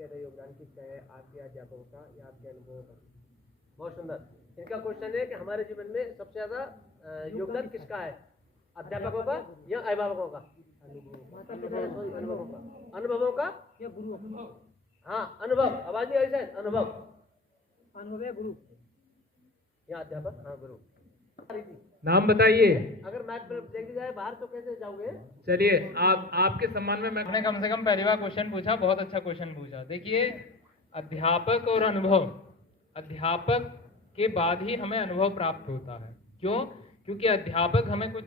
सबसे ज्यादा योगदान किसका है, आपके अध्यापकों का या आपके अनुभवों का? बहुत सुंदर। इनका क्वेश्चन है कि हमारे जीवन में सबसे ज्यादा योगदान किसका है, अध्यापकों का या अभिभावकों का? अनुभवों का या गुरु? हाँ, अनुभव। आवाज नहीं आई शायद। अनुभव है गुरु या अध्यापक? हाँ, गुरु। नाम बताइए। अगर मैच देख जाए बाहर तो कैसे जाओगे? चलिए, आपके सम्मान में मैंने कम से कम पहली बार क्वेश्चन पूछा, बहुत अच्छा क्वेश्चन पूछा। देखिए, अध्यापक और अनुभव, अध्यापक के बाद ही हमें अनुभव प्राप्त होता है। क्यों? क्योंकि अध्यापक हमें कुछ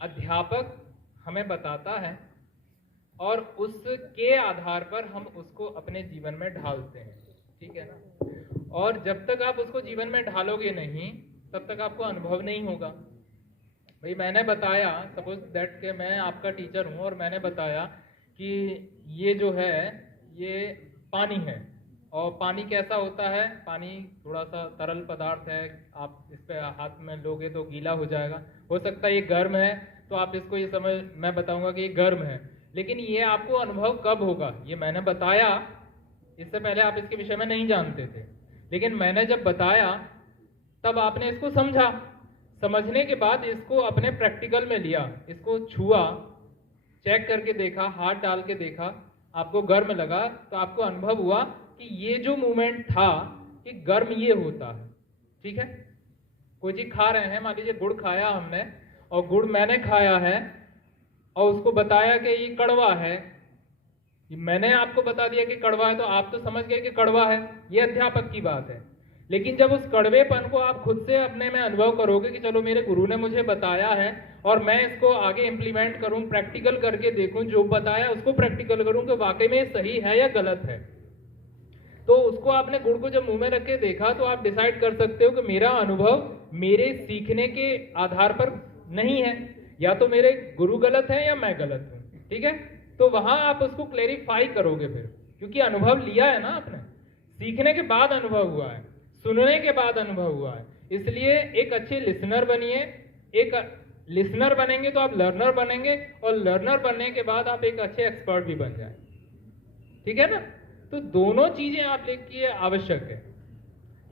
अध्यापक हमें बताता है और उसके आधार पर हम उसको अपने जीवन में ढालते हैं, ठीक है ना। और जब तक आप उसको जीवन में ढालोगे नहीं, तब तक आपको अनुभव नहीं होगा। भाई मैंने बताया, सपोज दैट कि मैं आपका टीचर हूं और मैंने बताया कि ये जो है ये पानी है, और पानी कैसा होता है, पानी थोड़ा सा तरल पदार्थ है, आप इस पे हाथ में लोगे तो गीला हो जाएगा। हो सकता है ये गर्म है, तो आप इसको ये समझ, मैं बताऊंगा कि ये गर्म है, लेकिन ये आपको अनुभव कब होगा? ये मैंने बताया, इससे पहले आप इसके विषय में नहीं जानते थे, लेकिन मैंने जब बताया तब आपने इसको समझा। समझने के बाद इसको अपने प्रैक्टिकल में लिया, इसको छुआ, चेक करके देखा, हाथ डाल के देखा, आपको गर्म लगा तो आपको अनुभव हुआ कि ये जो मूवमेंट था कि गर्म ये होता है, ठीक है। कोई चीज खा रहे हैं, मान लीजिए गुड़ खाया हमने, और गुड़ मैंने खाया है और उसको बताया कि ये कड़वा है, मैंने आपको बता दिया कि कड़वा है, तो आप तो समझ गए कि कड़वा है, ये अध्यापक की बात है। लेकिन जब उस कड़वेपन को आप खुद से अपने में अनुभव करोगे कि चलो मेरे गुरु ने मुझे बताया है और मैं इसको आगे इंप्लीमेंट करूं, प्रैक्टिकल करके देखूं, जो बताया उसको प्रैक्टिकल करूं कि वाकई में सही है या गलत है, तो उसको आपने गुड़ को जब मुंह में रख के देखा तो आप डिसाइड कर सकते हो कि मेरा अनुभव मेरे सीखने के आधार पर नहीं है, या तो मेरे गुरु गलत है या मैं गलत हूं, ठीक है। तो वहां आप उसको क्लेरिफाई करोगे फिर, क्योंकि अनुभव लिया है ना आपने, सीखने के बाद अनुभव हुआ है, सुनने के बाद अनुभव हुआ है। इसलिए एक अच्छे लिसनर बनिए, एक लिसनर बनेंगे तो आप लर्नर बनेंगे, और लर्नर बनने के बाद आप एक अच्छे एक्सपर्ट भी बन जाए, ठीक है ना। तो दोनों चीजें आप देखिए आवश्यक है।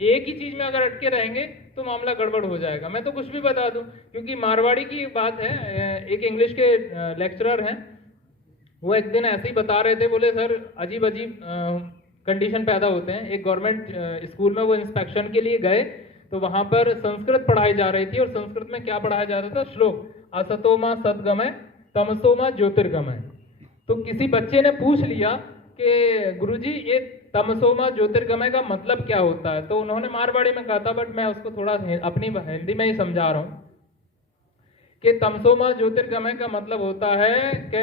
एक ही चीज में अगर अटके रहेंगे तो मामला गड़बड़ हो जाएगा। मैं तो कुछ भी बता दूं, क्योंकि मारवाड़ी की बात है, एक इंग्लिश के लेक्चरर हैं, वो एक दिन ऐसे ही बता रहे थे, बोले सर अजीब अजीब कंडीशन पैदा होते हैं। एक गवर्नमेंट स्कूल में वो इंस्पेक्शन के लिए गए, तो वहां पर संस्कृत पढ़ाई जा रही थी, और संस्कृत में क्या पढ़ाया जा रहा था? श्लोक, असतोमा सद्गमय तमसोमा ज्योतिर्गमय। तो किसी बच्चे ने पूछ लिया कि गुरुजी ये तमसोमा ज्योतिर्गमय का मतलब क्या होता है? तो उन्होंने मारवाड़ी में कहा था, बट मैं उसको थोड़ा अपनी हिंदी में ही समझा रहा हूँ कि तमसोमा ज्योतिर्गमय का मतलब होता है कि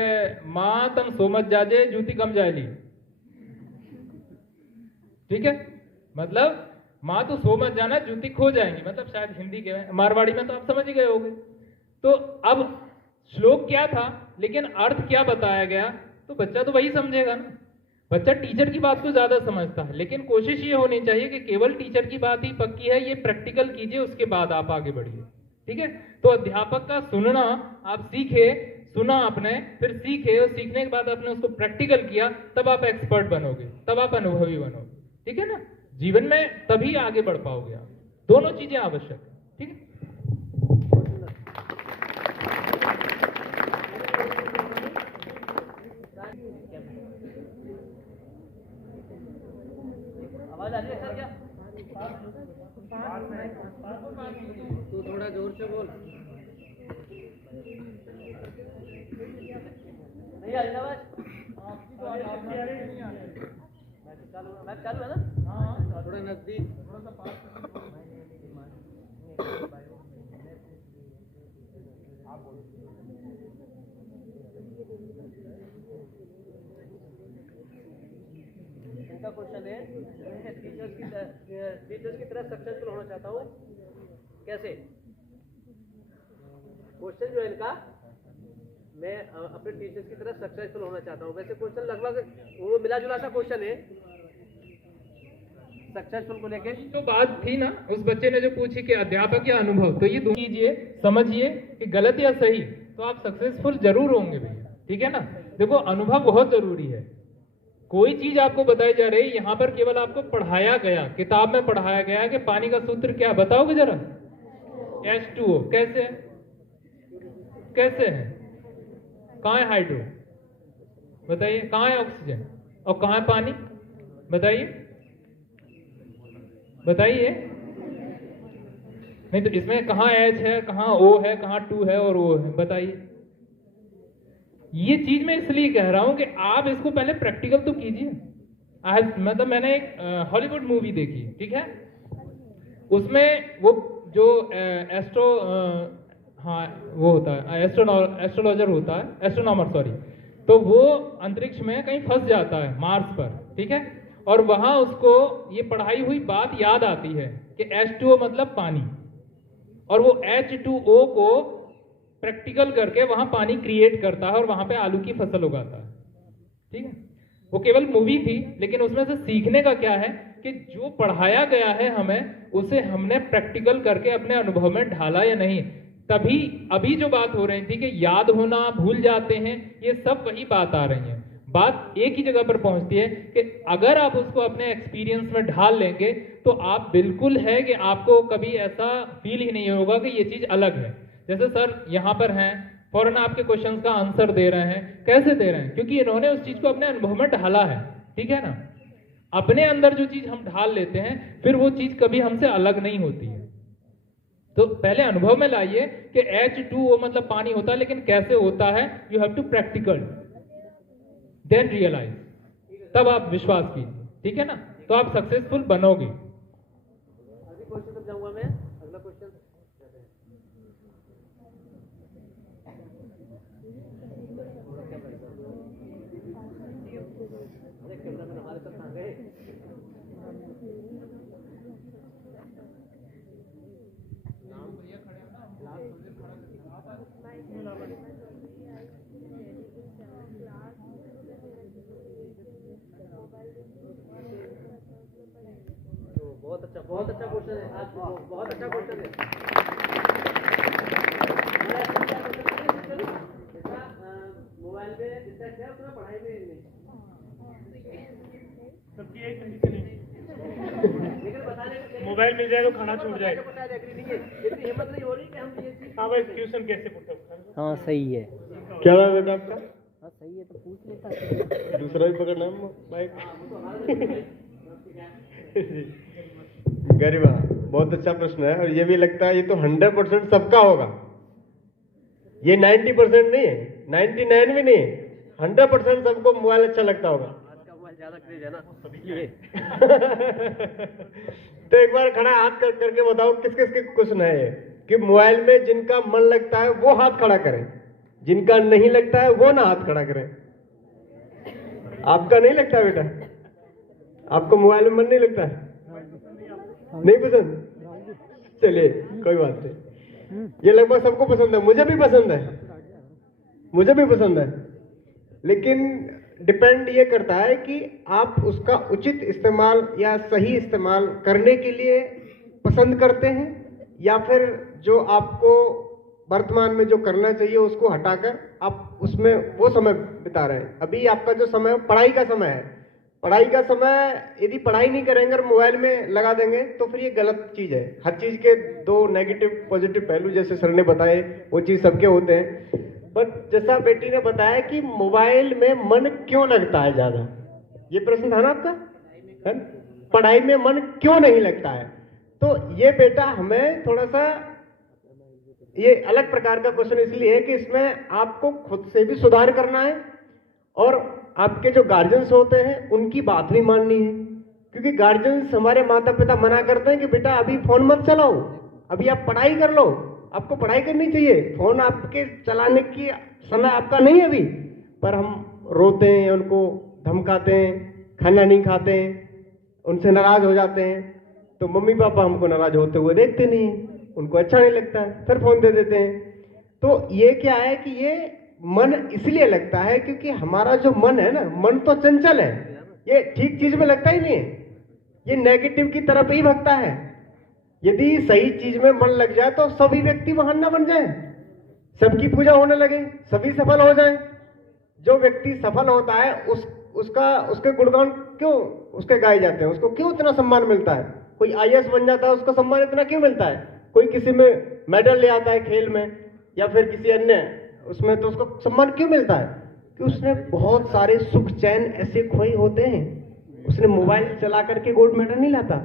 माँ तम सोमत जाजे जूती कम जाएली, ठीक है। मतलब माँ तो सो मत जाना, जूती खो जाएंगी, मतलब शायद हिंदी के मारवाड़ी में तो आप समझ ही गए होंगे। तो अब श्लोक क्या था, लेकिन अर्थ क्या बताया गया, तो बच्चा तो वही समझेगा ना। बच्चा टीचर की बात को ज्यादा समझता है, लेकिन कोशिश ये होनी चाहिए कि केवल टीचर की बात ही पक्की है, ये प्रैक्टिकल कीजिए, उसके बाद आप आगे बढ़िए, ठीक है। तो अध्यापक का सुनना आप सीखे, सुना आपने, फिर सीखे, और सीखने के बाद आपने उसको प्रैक्टिकल किया, तब आप एक्सपर्ट बनोगे, तब आप अनुभवी बनोगे, ठीक है ना। जीवन में तभी आगे बढ़ पाओगे आप। दोनों चीजें आवश्यक है, ठीक है। आवाज आ रही है सर क्या? तो थोड़ा जोर से बोल। नहीं आ रही आवाज? मैच चालू है ना? हाँ, थोड़ा नजदीक, थोड़ा सा पास। इनका क्वेश्चन है, टीचर्स की तरह सक्सेसफुल होना चाहता हूँ, कैसे? क्वेश्चन जो है इनका, मैं अपने टीचर्स की तरह सक्सेसफुल होना चाहता हूँ। वैसे क्वेश्चन लगभग वो मिला जुला सा क्वेश्चन है सक्सेसफुल को लेके। तो बात थी ना उस बच्चे ने जो पूछी कि अध्यापक या अनुभव, तो ये दो कीजिए, समझिए कि गलत या सही, तो आप सक्सेसफुल जरूर होंगे भैया, ठीक है ना। देखो अनुभव बहुत जरूरी है। कोई चीज आपको बताई जा रही, यहाँ पर केवल आपको पढ़ाया गया, किताब में पढ़ाया गया कि पानी का सूत्र क्या, बताओगे जरा। H2O कैसे है, कैसे है, कहाँ है हाइड्रो, बताइए, कहाँ है ऑक्सीजन और कहाँ है पानी, बताइए बताइए। नहीं तो इसमें कहाँ H है, कहाँ O है, कहाँ 2 है और O है, बताइए। ये चीज मैं इसलिए कह रहा हूं कि आप इसको पहले प्रैक्टिकल तो कीजिए। मतलब मैंने एक हॉलीवुड मूवी देखी, ठीक है, उसमें वो जो वो होता है एस्ट्रोलॉजर होता है, एस्ट्रोनॉमर सॉरी, तो वो अंतरिक्ष में कहीं फंस जाता है मार्स पर, ठीक है, और वहां उसको ये पढ़ाई हुई बात याद आती है कि H2O मतलब पानी, और वो H2O को प्रैक्टिकल करके वहां पानी क्रिएट करता है और वहां पे आलू की फसल उगाता है, ठीक है। वो केवल मूवी थी, लेकिन उसमें से सीखने का क्या है कि जो पढ़ाया गया है हमें, उसे हमने प्रैक्टिकल करके अपने अनुभव में ढाला या नहीं। तभी अभी जो बात हो रही थी कि याद होना, भूल जाते हैं, ये सब वही बात आ रही है। बात एक ही जगह पर पहुंचती है कि अगर आप उसको अपने एक्सपीरियंस में ढाल लेंगे तो आप बिल्कुल है कि आपको कभी ऐसा फील ही नहीं होगा कि ये चीज अलग है। जैसे सर यहाँ पर हैं, फौरन आपके क्वेश्चंस का आंसर दे रहे हैं, कैसे दे रहे हैं, क्योंकि इन्होंने उस चीज को अपने अनुभव में ढाला है, ठीक है ना। अपने अंदर जो चीज हम ढाल लेते हैं, फिर वो चीज कभी हमसे अलग नहीं होती है। तो पहले अनुभव में लाइए कि H2O मतलब पानी होता है, लेकिन कैसे होता है, you have to practical then realise, तब आप विश्वास कीजिए, ठीक है ना, तो आप सक्सेसफुल बनोगे। अगले क्वेश्चन तक जाऊंगा मैं। अगला क्वेश्चन हमारे साथ आ गए। बहुत अच्छा क्वेश्चन है आज, बहुत अच्छा क्वेश्चन है। मोबाइल में जितना है उतना पढ़ाई में नहीं, सबकी एक कंडीशन है, लेकिन बताने के मोबाइल मिल जाए तो खाना छूट जाए। एग्री नहीं है, इतनी हिम्मत नहीं हो रही कि हम ये चीज। हाँ भाई, ट्यूशन कैसे पूछा? हाँ सही है। क्या नाम है बेटा आपका? हाँ सही है तो पूछ लेता। दूसरा भी पकड़ना है बाइक। गरिमा, बहुत अच्छा प्रश्न है, और ये भी लगता है ये तो 100% सबका होगा। ये 90% नहीं है, 99 भी नहीं है, 100% सबको मोबाइल अच्छा लगता होगा। आज का मोबाइल ज्यादा क्रेज है ना, इसलिए। तो एक बार खड़ा हाथ करके बताओ किस किस के क्वेश्चन है ये, कि मोबाइल में जिनका मन लगता है वो हाथ खड़ा करें, जिनका नहीं लगता है वो ना हाथ खड़ा करें। आपका नहीं लगता बेटा? आपको मोबाइल में मन नहीं लगता है? नहीं पसंद? चलिए कोई बात नहीं, ये लगभग सबको पसंद है, मुझे भी पसंद है, मुझे भी पसंद है, लेकिन डिपेंड ये करता है कि आप उसका उचित इस्तेमाल या सही इस्तेमाल करने के लिए पसंद करते हैं, या फिर जो आपको वर्तमान में जो करना चाहिए उसको हटाकर आप उसमें वो समय बिता रहे हैं। अभी आपका जो समय पढ़ाई का समय है, पढ़ाई का समय यदि पढ़ाई नहीं करेंगे और मोबाइल में लगा देंगे तो फिर ये गलत चीज है। हर चीज के दो नेगेटिव पॉजिटिव पहलू जैसे सर ने बताए वो चीज सबके होते हैं, बट जैसा बेटी ने बताया कि मोबाइल में मन क्यों लगता है ज्यादा, ये प्रश्न था ना आपका, है? पढ़ाई में मन क्यों नहीं लगता है, तो ये बेटा हमें थोड़ा सा ये अलग प्रकार का क्वेश्चन इसलिए है कि इसमें आपको खुद से भी सुधार करना है और आपके जो गार्जियंस होते हैं उनकी बात भी माननी है, क्योंकि गार्जियंस हमारे माता पिता मना करते हैं कि बेटा अभी फोन मत चलाओ, अभी आप पढ़ाई कर लो, आपको पढ़ाई करनी चाहिए, फोन आपके चलाने की समय आपका नहीं है अभी। पर हम रोते हैं, उनको धमकाते हैं, खाना नहीं खाते हैं, उनसे नाराज हो जाते हैं, तो मम्मी पापा हमको नाराज होते हुए देखते नहीं, उनको अच्छा नहीं लगता है, फिर फोन दे देते हैं। तो ये क्या है कि ये मन इसलिए लगता है क्योंकि हमारा जो मन है ना, मन तो चंचल है, ये ठीक चीज में लगता ही नहीं है, ये नेगेटिव की तरफ ही भगता है। यदि सही चीज में मन लग जाए तो सभी व्यक्ति महान ना बन जाए, सबकी पूजा होने लगे, सभी सफल हो जाएं। जो व्यक्ति सफल होता है उसके गुणगान क्यों उसके गाए जाते हैं, उसको क्यों इतना सम्मान मिलता है? कोई आईएएस बन जाता है, उसको सम्मान इतना क्यों मिलता है? कोई किसी में मेडल ले आता है खेल में या फिर किसी अन्य उसमें, तो उसको सम्मान क्यों मिलता है? कि उसने बहुत सारे सुख चैन ऐसे खोए होते हैं। उसने मोबाइल चला करके गोल्ड मेडल नहीं लाता,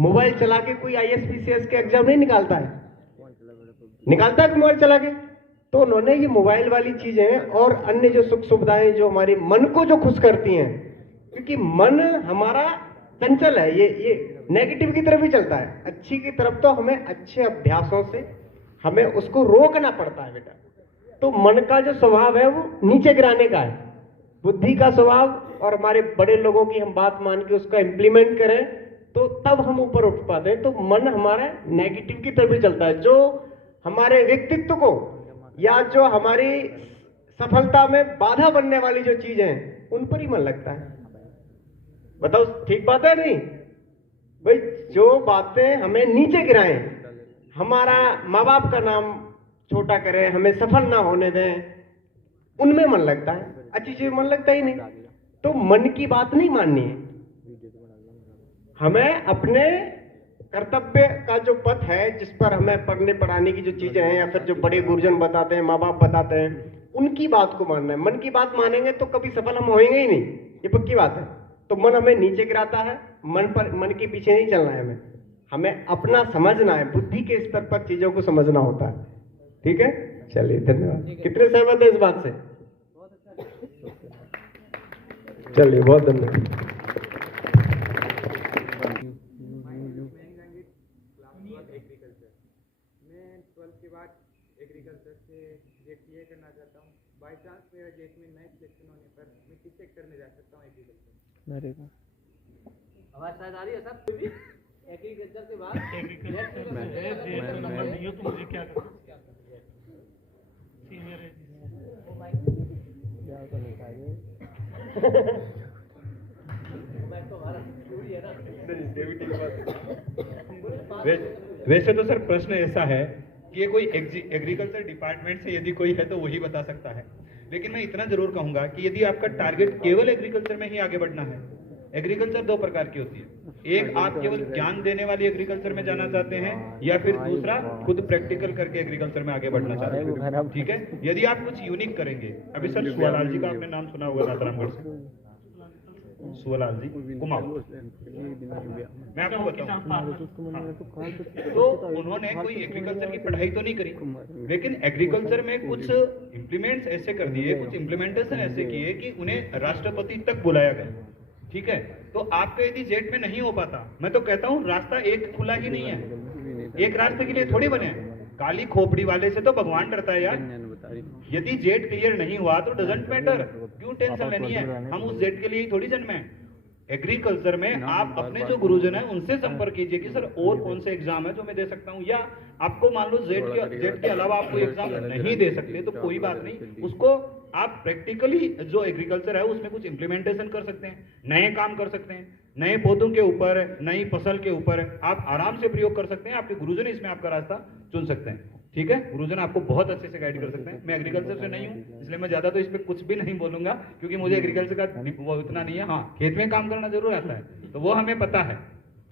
मोबाइल चला के कोई आईएएस पीसीएस के एग्जाम नहीं निकालता है, निकालता है मोबाइल चला के। तो उन्होंने ये मोबाइल वाली चीजें और अन्य जो सुख सुविधाएं जो हमारे मन को जो खुश करती हैं, क्योंकि मन हमारा चंचल है, ये नेगेटिव की तरफ ही चलता है। अच्छी की तरफ तो हमें अच्छे अभ्यासों से हमें उसको रोकना पड़ता है बेटा। तो मन का जो स्वभाव है वो नीचे गिराने का है, बुद्धि का स्वभाव, और हमारे बड़े लोगों की हम बात मान के उसका इंप्लीमेंट करें तो तब हम ऊपर उठ पाते हैं। तो मन हमारा नेगेटिव की तरफ ही चलता है। जो हमारे व्यक्तित्व को या जो हमारी सफलता में बाधा बनने वाली जो चीजें हैं उन पर ही मन लगता है। बताओ ठीक बात है नहीं भाई? जो बातें हमें नीचे गिराएं, हमारा माँ बाप का नाम छोटा करें, हमें सफल ना होने दें, उनमें मन लगता है, अच्छी चीज मन लगता ही नहीं। तो मन की बात नहीं माननी है, हमें अपने कर्तव्य का जो पथ है जिस पर हमें पढ़ने पढ़ाने की जो चीजें हैं या फिर जो बड़े गुरुजन बताते हैं, माँ बाप बताते हैं, उनकी बात को मानना है। मन की बात मानेंगे तो कभी सफल हम होएंगे ही नहीं, ये पक्की बात है। तो मन हमें नीचे गिराता है, मन के पीछे नहीं चलना है, हमें अपना समझना है, बुद्धि के स्तर पर चीजों को समझना होता है। ठीक है, चलिए धन्यवाद। कितने सहमत है इस बात से? चलिए बहुत धन्यवाद। एग्रीकल्चर से जेसीए करना चाहता हूँ। बाई चांस मेरा जेट में नहीं सिलेक्शन होने पर मैं किस सेक्टर में जा सकता हूँ एग्रीकल्चर? आवाज शायद आ रही है सर? कोई भी एग्रीकल्चर के बाद नहीं हो तो मुझे क्या करना? सीनियर है वैसे तो सर प्रश्न ऐसा है कि ये कोई एग्रीकल्चर डिपार्टमेंट से यदि कोई है तो वही बता सकता है, लेकिन मैं इतना जरूर कहूंगा कि यदि आपका टारगेट केवल एग्रीकल्चर में ही आगे बढ़ना है, एग्रीकल्चर दो प्रकार की होती है। एक, आप केवल ज्ञान देने वाली एग्रीकल्चर में जाना चाहते हैं, या फिर दूसरा खुद प्रैक्टिकल करके एग्रीकल्चर में आगे बढ़ना चाहते हैं। ठीक है, यदि आप कुछ यूनिक करेंगे, अभी सर सुवालाल जी का आपने नाम सुना होगा नाथरामगढ़ से, सुवालाल जी कुमाऊं, मैं आपको बताऊं, तो उन्होंने कोई एग्रीकल्चर की पढ़ाई तो नहीं करी, लेकिन एग्रीकल्चर में कुछ इंप्लीमेंट्स ऐसे कर दिए, कुछ इंप्लीमेंटेशन ऐसे किए कि उन्हें राष्ट्रपति तक बुलाया गया। ठीक है, तो आपका यदि जेट में नहीं हो पाता, मैं तो कहता हूं रास्ता एक खुला ही नहीं है, एक रास्ते के लिए थोड़ी बने हैं। काली खोपड़ी वाले से तो भगवान डरता है यार। यदि जेट क्लियर नहीं हुआ तो डजंट मैटर, क्यों टेंशन लेनी है, हम उस जेट के लिए ही थोड़ी जन्मे हैं। एग्रीकल्चर में आप अपने जो गुरुजन है उनसे संपर्क कीजिए कि सर और कौन से एग्जाम है जो मैं दे सकता हूं, या आपको मान लो जेट के अलावा आप कोई एग्जाम नहीं दे सकते तो कोई बात नहीं, उसको आप प्रैक्टिकली जो एग्रीकल्चर है उसमें कुछ इंप्लीमेंटेशन कर सकते हैं, नए काम कर सकते हैं, नए पौधों के ऊपर, नई फसल के ऊपर आप आराम से प्रयोग कर सकते हैं। आपके गुरुजन इसमें आपका रास्ता चुन सकते हैं। ठीक है, गुरुजन आपको बहुत अच्छे से गाइड कर सकते हैं। मैं एग्रीकल्चर से नहीं हूँ, इसलिए मैं ज्यादा तो इस पे कुछ भी नहीं बोलूंगा, क्योंकि मुझे एग्रीकल्चर का वो इतना नहीं है। हाँ, खेत में काम करना जरूर आता है, तो वो हमें पता है।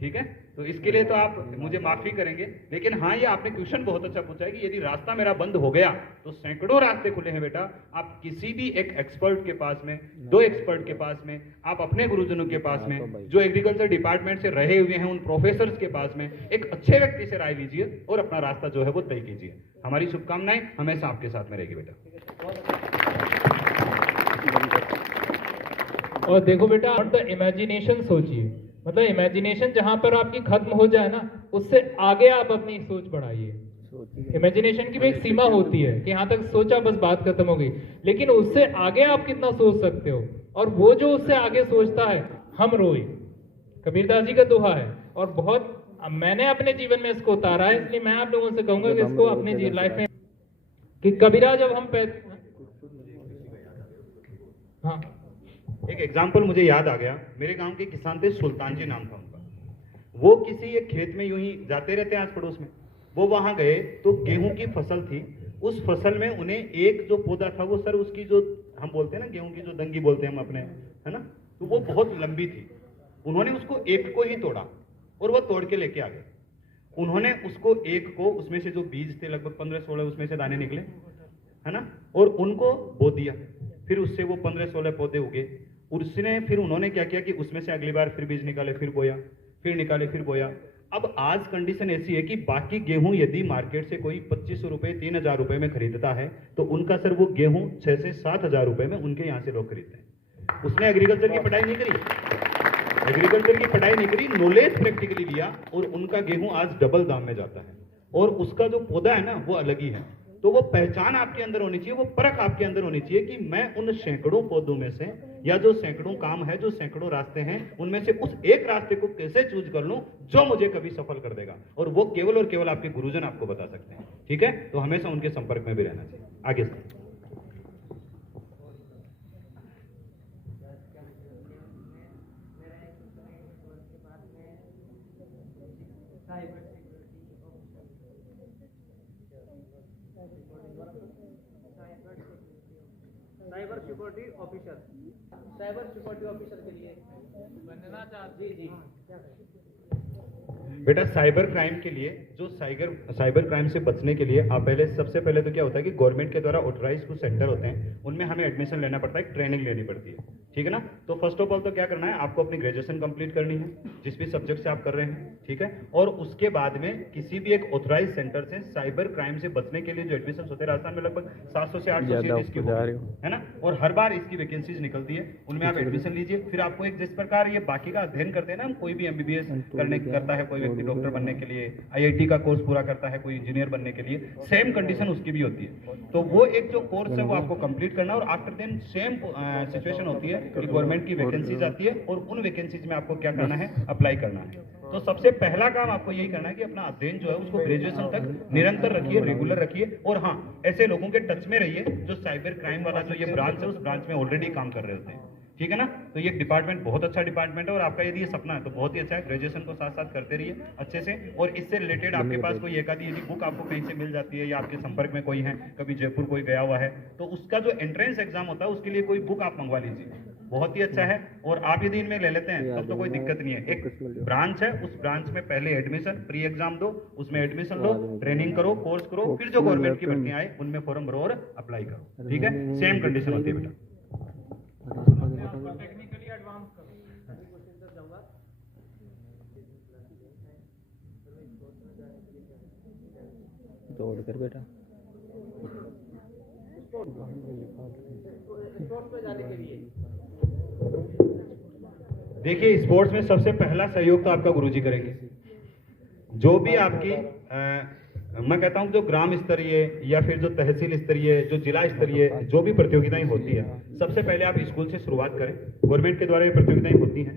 ठीक है, तो इसके लिए तो आप मुझे माफी करेंगे, लेकिन हाँ, ये आपने क्वेश्चन बहुत अच्छा पूछा है कि यदि रास्ता मेरा बंद हो गया तो सैकड़ों रास्ते खुले हैं बेटा। आप किसी भी एक एक्सपर्ट के पास में, दो एक्सपर्ट के पास में, आप अपने गुरुजनों के पास में, जो एग्रीकल्चर डिपार्टमेंट से रहे हुए हैं उन प्रोफेसर्स के पास में एक अच्छे व्यक्ति से राय लीजिए और अपना रास्ता जो है वो तय कीजिए। हमारी शुभकामनाएं हमेशा आपके साथ में रहेगी बेटा। और देखो बेटा, और द इमेजिनेशन सोचिए, मतलब इमेजिनेशन जहां पर आपकी खत्म हो जाए ना, उससे आगे आप अपनी सोच बढ़ाइए। इमेजिनेशन की भी एक सीमा होती है कि यहाँ तक सोचा बस बात खत्म हो गई, लेकिन उससे आगे आप कितना सोच सकते हो। और वो जो उससे आगे सोचता है, हम रोए, कबीरदास जी का दोहा है, और बहुत मैंने अपने जीवन में इसको उतारा है, इसलिए मैं आप लोगों से कहूंगा कि इसको अपनी लाइफ में, कि कबीरा जब हम हाँ, एक एग्जाम्पल मुझे याद आ गया। मेरे गांव के किसान थे, सुल्तान जी नाम था उनका। वो किसी एक खेत में यूं ही जाते रहते हैं आस पड़ोस में, वो वहां गए तो गेहूं की फसल थी, उस फसल में उन्हें एक जो पौधा था वो सर उसकी जो हम बोलते हैं ना गेहूं की जो दंगी बोलते हैं हम अपने, है ना, तो वो बहुत लंबी थी। उन्होंने उसको एक को ही तोड़ा और वो तोड़ के लेके आ गए। उन्होंने उसको एक को, उसमें से जो बीज थे लगभग 15-16 उसमें से दाने निकले, है ना, और उनको बो दिया। फिर उससे वो 15-16 पौधे उगे। उसने फिर उन्होंने क्या किया कि उसमें से अगली बार फिर बीज निकाले, फिर बोया, फिर निकाले, फिर बोया। अब आज कंडीशन ऐसी है कि बाकी गेहूं यदि मार्केट से कोई 2500 रुपए 3000 रुपए में खरीदता है तो उनका सर वो गेहूं 6 से 7000 रुपए में उनके यहाँ से लोग खरीदते हैं। उसने एग्रीकल्चर की पढ़ाई नहीं करी, एग्रीकल्चर की पढ़ाई नहीं करी, नॉलेज प्रैक्टिकली लिया और उनका गेहूं आज डबल दाम में जाता है। और उसका जो पौधा है ना वो अलग ही है। तो वो पहचान आपके अंदर होनी चाहिए, वो परख आपके अंदर होनी चाहिए कि मैं उन सैकड़ों पौधों में से या जो सैकड़ों काम है, जो सैकड़ों रास्ते हैं, उनमें से उस एक रास्ते को कैसे चूज कर लूं जो मुझे कभी सफल कर देगा। और वो केवल और केवल आपके गुरुजन आपको बता सकते हैं। ठीक है, तो हमेशा उनके संपर्क में भी रहना चाहिए। आगे से cyber security officer, cyber security officer के लिए बनना चाहते जी बेटा, साइबर क्राइम के लिए जो साइबर क्राइम से बचने के लिए आप सबसे पहले तो क्या होता है कि गवर्नमेंट के द्वारा ऑथराइज कुछ सेंटर होते हैं, उनमें हमें एडमिशन लेना पड़ता है, ट्रेनिंग लेनी पड़ती है। ठीक है ना। तो फर्स्ट ऑफ ऑल तो क्या करना है, आपको अपनी ग्रेजुएशन कंप्लीट करनी है जिस भी सब्जेक्ट से आप कर रहे हैं। ठीक है, और उसके बाद में किसी भी एक ऑथराइज सेंटर से साइबर क्राइम से बचने के लिए जो एडमिशन होते हैं, राजस्थान में लगभग 700 से 800 सीट इसकी है ना, और हर बार इसकी वैकेंसीज निकलती है, उनमें आप एडमिशन लीजिए। फिर आपको एक जिस प्रकार ये बाकी का अध्ययन करते हैं ना, कोई भी MBBS करता है, कोई व्यक्ति डॉक्टर बनने के लिए, IIT का कोर्स पूरा करता है, कोई इंजीनियर बनने के लिए, सेम कंडीशन उसकी भी होती है। तो वो एक जो कोर्स है वो आपको कंप्लीट करना है, और आफ्टर देन सेम सिचुएशन होती है कि गवर्नमेंट की वैकेंसीज आती है और उन वैकेंसीज में आपको क्या करना है, अप्लाई करना है। तो सबसे पहला काम आपको यही करना है कि अपना अध्ययन जो है उसको ग्रेजुएशन तक निरंतर रखिए, रेगुलर रखिए, और हाँ, ऐसे लोगों के टच में रहिए जो साइबर क्राइम वाला जो ये ब्रांच है उस ब्रांच में ऑलरेडी काम कर रहे होते हैं। ठीक है ना। तो ये डिपार्टमेंट बहुत अच्छा डिपार्टमेंट है, और आपका यदि ये सपना है तो बहुत ही अच्छा है। ग्रेजुएशन को साथ साथ करते रहिए अच्छे से, और इससे रिलेटेड आपके पास कोई एक आधी यदि बुक आपको कहीं से मिल जाती है, या आपके संपर्क में कोई है, कभी जयपुर कोई गया हुआ है, तो उसका जो एंट्रेंस एग्जाम होता है उसके लिए कोई बुक आप मंगवा लीजिए, बहुत ही अच्छा है। और आप यदि इनमें ले लेते हैं तब तो कोई दिक्कत नहीं है। एक ब्रांच है, उस ब्रांच में पहले एडमिशन, प्री एग्जाम दो, उसमें एडमिशन लो, ट्रेनिंग करो, कोर्स करो, फिर जो गवर्नमेंट की भर्तियां आए उनमें फॉर्म भरो और अप्लाई करो। ठीक है, सेम कंडीशन होती है बेटा। टेक्निकली एडवांस करो। दौड़ कर बेटा स्पोर्ट्स में जाने के लिए देखिए, स्पोर्ट्स में सबसे पहला सहयोग तो आपका गुरुजी करेंगे। जो भी आपकी मैं कहता हूं जो ग्राम स्तरीय या फिर जो तहसील स्तरीय, जो जिला स्तरीय जो भी प्रतियोगिताएं होती है, सबसे पहले आप स्कूल से शुरुआत करें। गवर्नमेंट के द्वारा ये प्रतियोगिताएं होती हैं,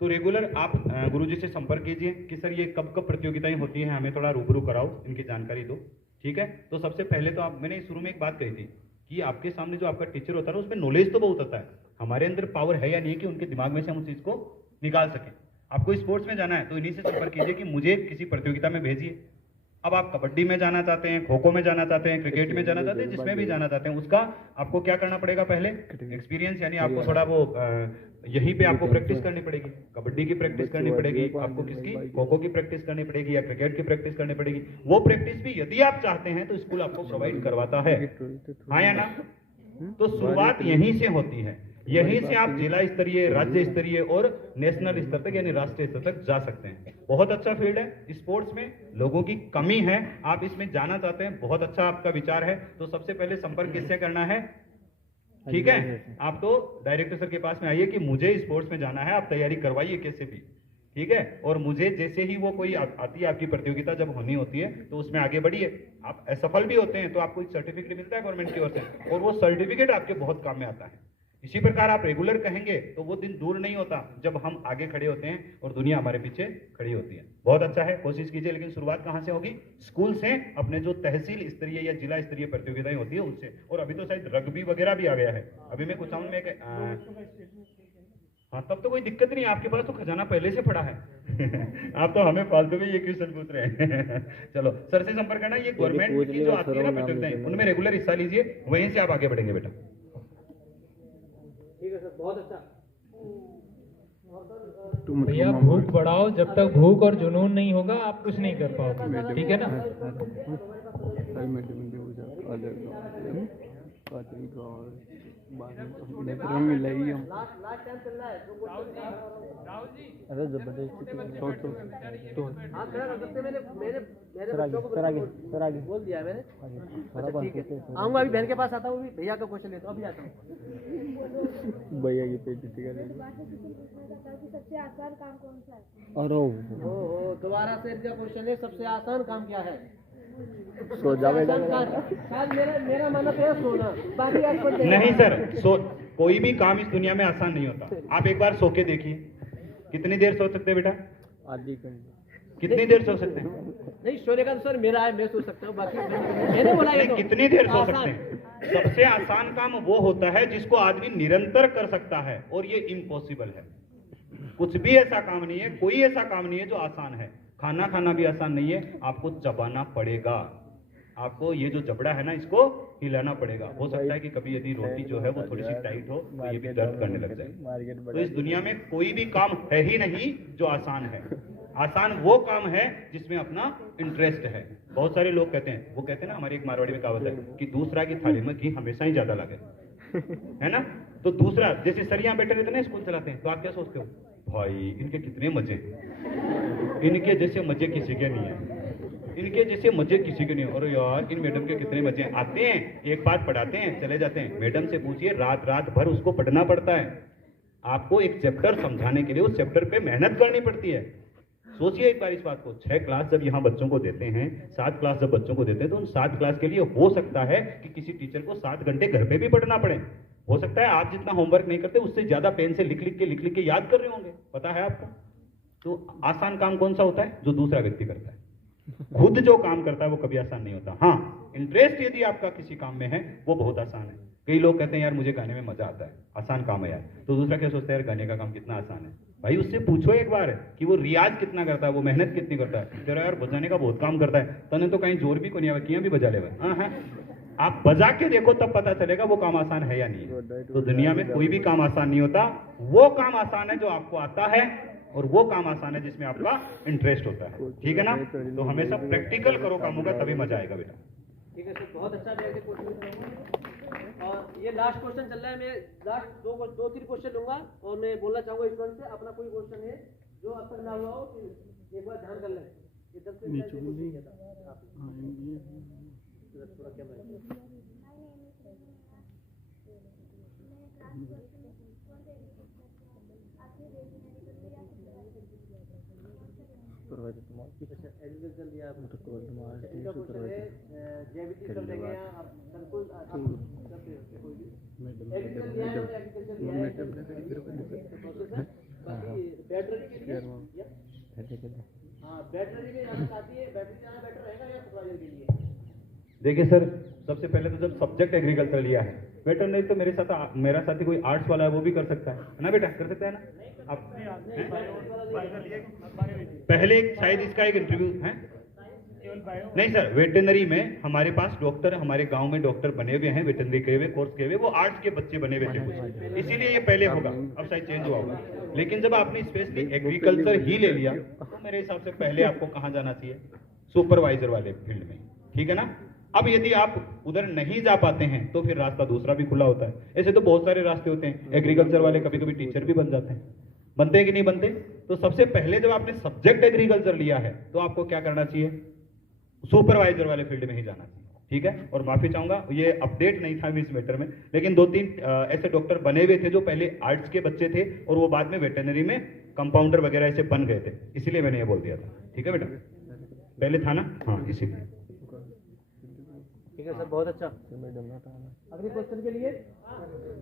तो रेगुलर आप गुरुजी से संपर्क कीजिए कि सर ये कब कब प्रतियोगिताएं होती हैं, हमें थोड़ा रूबरू कराओ, इनकी जानकारी दो। ठीक है, तो सबसे पहले तो आप, मैंने शुरू में एक बात कही थी कि आपके सामने जो आपका टीचर होता है ना, उसमें नॉलेज तो बहुत होता है, हमारे अंदर पावर है या नहीं है कि उनके दिमाग में से हम उस चीज को निकाल सकें। आपको स्पोर्ट्स में जाना है तो इन्हीं से संपर्क कीजिए कि मुझे किसी प्रतियोगिता में भेजिए। अब आप कबड्डी में जाना चाहते हैं, खो खो में जाना चाहते हैं, क्रिकेट में जाना चाहते हैं, जिसमें भी जाना चाहते हैं, उसका आपको क्या करना पड़ेगा, पहले एक्सपीरियंस, यानी आपको थोड़ा वो यहीं पे आपको प्रैक्टिस करनी पड़ेगी। कबड्डी की प्रैक्टिस करनी पड़ेगी, आपको किसकी, खो खो की प्रैक्टिस करनी पड़ेगी, या क्रिकेट की प्रैक्टिस करनी पड़ेगी। वो प्रैक्टिस भी यदि आप चाहते हैं तो स्कूल आपको प्रोवाइड करवाता है, हाँ या ना। तो शुरुआत यहीं से होती है, यहीं से आप जिला स्तरीय, राज्य स्तरीय और नेशनल स्तर तक यानी राष्ट्रीय स्तर तक जा सकते हैं। बहुत अच्छा फील्ड है, स्पोर्ट्स में लोगों की कमी है, आप इसमें जाना चाहते हैं, बहुत अच्छा आपका विचार है, तो सबसे पहले संपर्क किससे करना है, ठीक है, आप तो डायरेक्टर सर के पास में आइए कि मुझे स्पोर्ट्स में जाना है, आप तैयारी करवाइए कैसे भी, ठीक है। और मुझे जैसे ही वो कोई आती है आपकी प्रतियोगिता जब होनी होती है तो उसमें आगे बढ़िए। आप असफल भी होते हैं तो आपको एक सर्टिफिकेट मिलता है गवर्नमेंट की ओर से, और वो सर्टिफिकेट आपके बहुत काम में आता है। इसी प्रकार आप रेगुलर कहेंगे तो वो दिन दूर नहीं होता जब हम आगे खड़े होते हैं और दुनिया हमारे पीछे खड़ी होती है। बहुत अच्छा है, कोशिश कीजिए, लेकिन शुरुआत कहाँ से होगी, स्कूल से, अपने जो तहसील स्तरीय या जिला स्तरीय प्रतियोगिताएं होती है उनसे। और अभी तो शायद रग्बी वगैरह भी आ गया है, अभी मैं कुछ में हाँ, तब तो कोई दिक्कत नहीं, आपके पास तो खजाना पहले से पड़ा है। आप तो हमें फालतू में ये क्वेश्चन पूछ रहे हैं। चलो सर से संपर्क करना, ये गवर्नमेंट की जो आती है ना प्रतियोगिताएं, उनमें रेगुलर हिस्सा लीजिए, वहीं से आप आगे बढ़ेंगे बेटा। ठीक है सर, बहुत अच्छा। भैया भूख बढ़ाओ, जब तक भूख और जुनून नहीं होगा आप कुछ नहीं कर पाओगे, ठीक है ना। लास्ट टाइम चल रहा है, अरे जबरदस्ती हाँ खड़ा कर सकते हैं। मेरे बच्चों को सर आगे बोल दिया है मैंने। थोड़ा अच्छा, ठीक है, आऊँगा अभी बहन के पास आता हूँ, अभी भैया का क्वेश्चन लेता हूँ, अभी आता हूँ। भैया की पेट सबसे आसान काम कौन सा है? और ओहो, दोबारा से इनका क्वेश्चन है, सबसे आसान काम क्या है? सो जावेगा शायद मेरा मानना तो है सोना, बाकी एक्सपर्ट नहीं सर, कोई भी काम इस दुनिया में आसान नहीं होता। आप एक बार सो के देखिए, कितनी देर सो सकते हैं बेटा? आधी घंटे कितनी देर सो सकते हैं? नहीं, सोने का तो सर मेरा है, मैं सो सकता हूँ, बाकी मैंने बोला ये नहीं, तो कितनी देर सो आसान। सकते हैं? सबसे आसान काम वो होता है जिसको आदमी निरंतर कर सकता है, और ये इम्पॉसिबल है। कुछ भी ऐसा काम नहीं है, कोई ऐसा काम नहीं है जो आसान है। खाना खाना भी आसान नहीं है, आपको चबाना पड़ेगा। आपको ये जो जबड़ा है ना, इसको हिलाना पड़ेगा। हो सकता है कि कभी यदि रोटी जो है वो थोड़ी सी टाइट हो तो ये भी दर्द करने लग जाए। तो इस दुनिया में कोई भी काम है ही नहीं जो आसान है। आसान वो काम है जिसमें अपना इंटरेस्ट है। बहुत सारे लोग कहते हैं, वो कहते हैं ना, हमारी एक मारवाड़ी में कहावत है कि दूसरा की थाली में घी हमेशा ही ज्यादा लगे, है ना। तो दूसरा, जैसे सर यहाँ बैठे रहते हैं ना, स्कूल चलाते हैं, तो आप क्या सोचते हो, भाई इनके कितने मजे, इनके जैसे मजे किसी के नहीं है, इनके जैसे मजे किसी के नहीं। और यार इन मैडम के कितने मजे। आते हैं, एक बात पढ़ाते हैं, चले जाते हैं। मैडम से पूछिए, रात भर उसको पढ़ना पड़ता है। आपको एक चैप्टर समझाने के लिए उस चैप्टर पे मेहनत करनी पड़ती है। सोचिए एक बार इस बात को, 6 क्लास जब यहाँ बच्चों को देते हैं, 7 क्लास जब बच्चों को देते हैं, तो उन 7 क्लास के लिए हो सकता है कि किसी टीचर को 7 घंटे घर पे भी पढ़ना पड़े। हो सकता है आप जितना होमवर्क नहीं करते, उससे ज्यादा पेन से लिख लिख के याद कर रहे होंगे। पता है आपको? तो आसान काम कौन सा होता है? जो दूसरा व्यक्ति करता है। खुद जो काम करता है वो कभी आसान नहीं होता। हाँ, इंटरेस्ट यदि आपका किसी काम में है वो बहुत आसान है। कई लोग कहते हैं यार मुझे गाने में मजा आता है, आसान काम है यार। तो दूसरा क्या सोचता है, यार गाने का काम कितना आसान है। भाई उससे पूछो एक बार कि वो रियाज कितना करता है, वो मेहनत कितनी करता है। तेरा यार बजाने का बहुत काम करता है, तने तो कहीं जोर भी को नहीं आवा, किया भी बजा ले। हाँ, आप बजा के देखो तब पता चलेगा वो काम आसान है या नहीं है। तो दुनिया में कोई भी काम आसान नहीं होता। वो काम आसान है जो आपको आता है, और वो काम आसान है जिसमें आपका इंटरेस्ट होता है। ठीक है ना। तो हमेशा प्रैक्टिकल करो कामों का, तभी मजा आएगा बेटा। ठीक है सर, बहुत अच्छा क्वेश्चन। और ये लास्ट क्वेश्चन चल रहा है, मैं लास्ट 2-3 क्वेश्चन लूंगा, और मैं बोलना चाहूंगा स्टूडेंट से, अपना कोई क्वेश्चन है जो अब तक ना हुआ हो तो एक बार ध्यान कर लें। ये 10 से थोड़ा कैमरा एग्रीकल्चर दिया आपने, इनका क्वेश्चन है जैविक सब लेंगे या आप बिल्कुल कोई भी एग्रीकल्चर दिया है, एग्रीकल्चर दिया है। बाकी बैटरी के लिए हाँ, बैटरी में जाना चाहती है, बैटरी जाना बेटर रहेगा या फर्टिलाइजर के लिए? देखिए सर, सबसे पहले तो जब सब्जेक्ट एग्रीकल्चर लिया है, बेटर नहीं तो मेरा साथी कोई आर्ट्स वाला है वो भी कर सकता है ना बेटा, कर सकता है ना। आप पहले शायद इसका एक इंटरव्यू है। नहीं सर, वेटनरी में हमारे पास डॉक्टर, हमारे गांव में डॉक्टर बने हुए हैं, वेटनरी के हुए कोर्स के हुए, वो आर्ट्स के बच्चे बने हुए थे कुछ, इसीलिए ये पहले होगा, अब शायद चेंज हुआ होगा। लेकिन जब आपने स्पेशली एग्रीकल्चर ही ले लिया तो मेरे हिसाब से पहले आपको कहाँ जाना चाहिए, सुपरवाइजर वाले फील्ड में। ठीक है ना। अब यदि आप उधर नहीं जा पाते हैं तो फिर रास्ता दूसरा भी खुला होता है। ऐसे तो बहुत सारे रास्ते होते हैं। एग्रीकल्चर वाले कभी कभी टीचर भी बन जाते हैं, बनते हैं कि नहीं बनते। तो सबसे पहले जब आपने सब्जेक्ट एग्रीकल्चर लिया है तो आपको क्या करना चाहिए, सुपरवाइजर वाले फील्ड में ही जाना चाहिए। ठीक है। और माफी चाहूंगा, ये अपडेट नहीं था इस मैटर में, लेकिन 2-3 ऐसे डॉक्टर बने हुए थे जो पहले आर्ट्स के बच्चे थे और वो बाद में वेटरनरी में कंपाउंडर वगैरह ऐसे बन गए थे, इसीलिए मैंने ये बोल दिया था। ठीक है बेटा, पहले था ना। हाँ, इसीलिए। ठीक है सर, बहुत अच्छा। अगले क्वेश्चन के लिए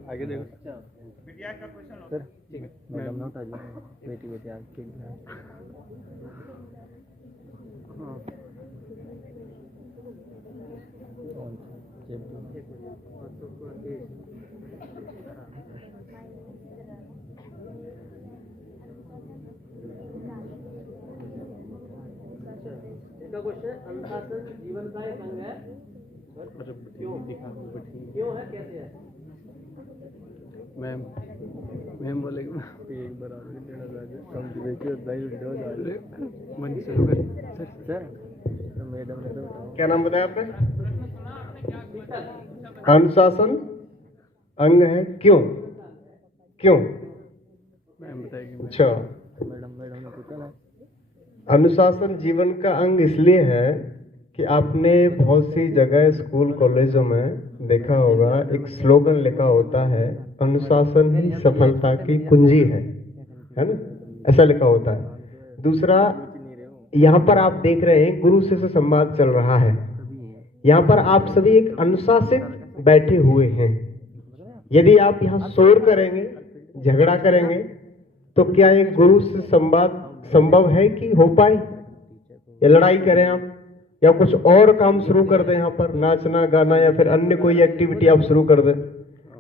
आगे देखो अच्छा बिटिया का क्वेश्चन सर। ठीक है, मैडम ना उठा बेटी बेटी आगे अनुशासन जीवन का एक अंग है। क्यों है, कैसे है? मैम बोले एक बार और देना चाहिए समझ देखिए दाई वीडियो जा रहे मन शुरू कर सर तो मैडम ने तो क्या नाम बताया आपने? अनुशासन अंग है, क्यों क्यों? मैम बताएगी। अच्छा, मैडम ने पूछा ना। अनुशासन जीवन का अंग इसलिए है कि आपने बहुत सी जगह स्कूल कॉलेजों में देखा होगा, एक स्लोगन लिखा होता है, अनुशासन ही सफलता की कुंजी है ना? ऐसा लिखा होता है। दूसरा, यहाँ पर आप देख रहे हैं गुरु शिष्य संवाद चल रहा है। यहाँ पर आप सभी एक अनुशासित बैठे हुए हैं। यदि आप यहाँ शोर करेंगे, झगड़ा करेंगे, तो क्या एक गुरु शिष्य संवाद संभव है कि हो पाए? या लड़ाई करें आप, या कुछ और काम शुरू कर दें, यहाँ पर नाचना गाना या फिर अन्य कोई एक्टिविटी आप शुरू कर दें,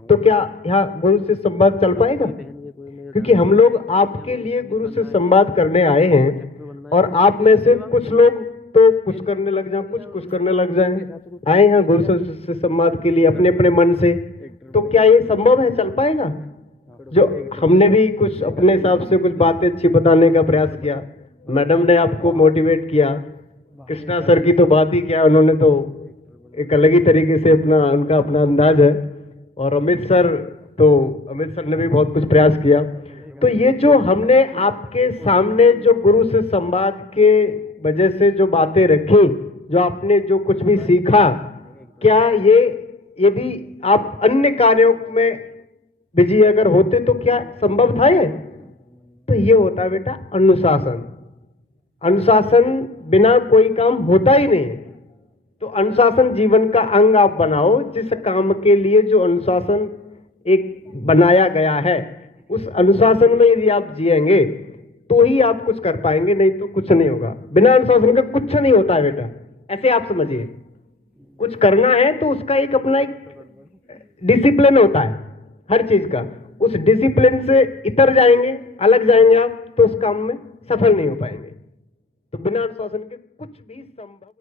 तो क्या यहाँ गुरु से संवाद चल पाएगा? क्योंकि हम लोग आपके लिए गुरु से संवाद करने आए हैं, और आप में से कुछ लोग तो कुछ करने लग जाए, कुछ करने लग जाए। आए हैं गुरु से संवाद के लिए अपने अपने मन से, तो क्या ये संभव है, चल पाएगा? जो हमने भी कुछ अपने हिसाब से कुछ बातें अच्छी बताने का प्रयास किया, मैडम ने आपको मोटिवेट किया, कृष्णा सर की तो बात ही क्या, उन्होंने तो एक अलग ही तरीके से उनका अपना अंदाज है, और अमित सर ने भी बहुत कुछ प्रयास किया। तो ये जो हमने आपके सामने जो गुरु से संवाद के वजह से जो बातें रखी, जो आपने जो कुछ भी सीखा, क्या ये यदि आप अन्य कार्यों में बिजी अगर होते तो क्या संभव था ये? तो ये होता है बेटा अनुशासन। अनुशासन बिना कोई काम होता ही नहीं है। तो अनुशासन जीवन का अंग आप बनाओ, जिस काम के लिए जो अनुशासन एक बनाया गया है, उस अनुशासन में यदि आप जिएंगे तो ही आप कुछ कर पाएंगे, नहीं तो कुछ नहीं होगा। बिना अनुशासन का कुछ नहीं होता है बेटा, ऐसे आप समझिए। कुछ करना है तो उसका एक अपना एक डिसिप्लिन होता है हर चीज का। उस डिसिप्लिन से इतर जाएंगे, अलग जाएंगे आप, तो उस काम में सफल नहीं हो पाएंगे। तो बिना अनुशासन के कुछ भी संभव